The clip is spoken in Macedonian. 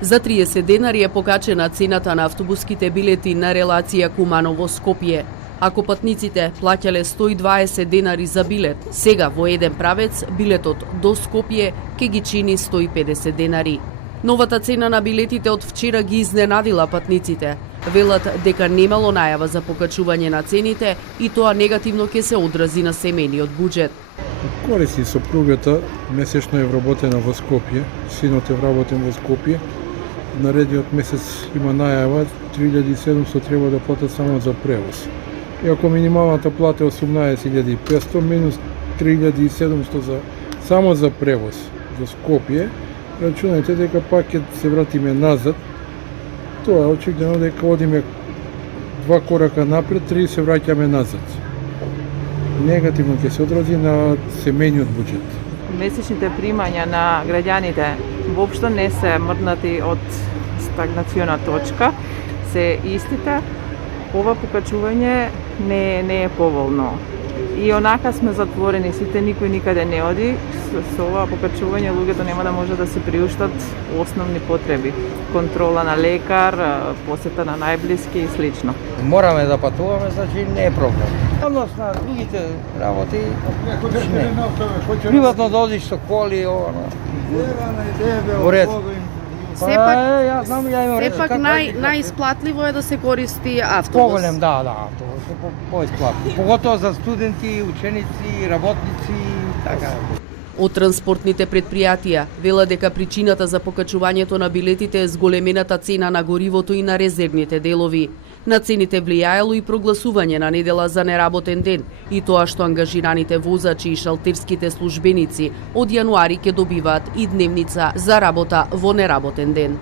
За 30 денари е покачена цената на автобуските билети на релација Куманово-Скопје. Ако патниците плаќале 120 денари за билет, сега во еден правец билетот до Скопје ќе ги чини 150 денари. Новата цена на билетите од вчера ги изненадила патниците. Велат дека немало најава за покачување на цените и тоа негативно ќе се одрази на семејниот буџет. Користи сопругата, месечно е вработена во Скопје, синот е вработен во Скопје. Наредниот месец има најава 3700 треба да платат само за превоз. И ако минималната плата е 18500 минус 3700 само за превоз до Скопје, рачунајте дека пак ќе се вратиме назад. Тоа е очигледно дека одиме 2 корака напред, 3 се враќаме назад. Негативно ќе се одрази на семејниот буџет. Месечните примања на граѓаните воопшто не се мрднати од стагнациона точка, се истите. Ова покачување не е поволно. И онака сме затворени сите, никој никаде не оди. Со ова покачување луѓето нема да може да се приуштат основни потреби. Контрола на лекар, посета на најблиски и слично. Мораме да патуваме, значи не е проблем. Однос на другите работи, не. Приватно да одиш со коли, во ред. Сепак најисплатливо е да се користи автобус. Поголем, да, автобус е поисплатливо. Поготово за студенти, ученици, работници, така. Од транспортните предпријатија велат дека причината за покачувањето на билетите е зголемената цена на горивото и на резервните делови. На цените влијаело и прогласување на недела за неработен ден и тоа што ангажираните возачи и шалтерските службеници од јануари ќе добиваат и дневница за работа во неработен ден.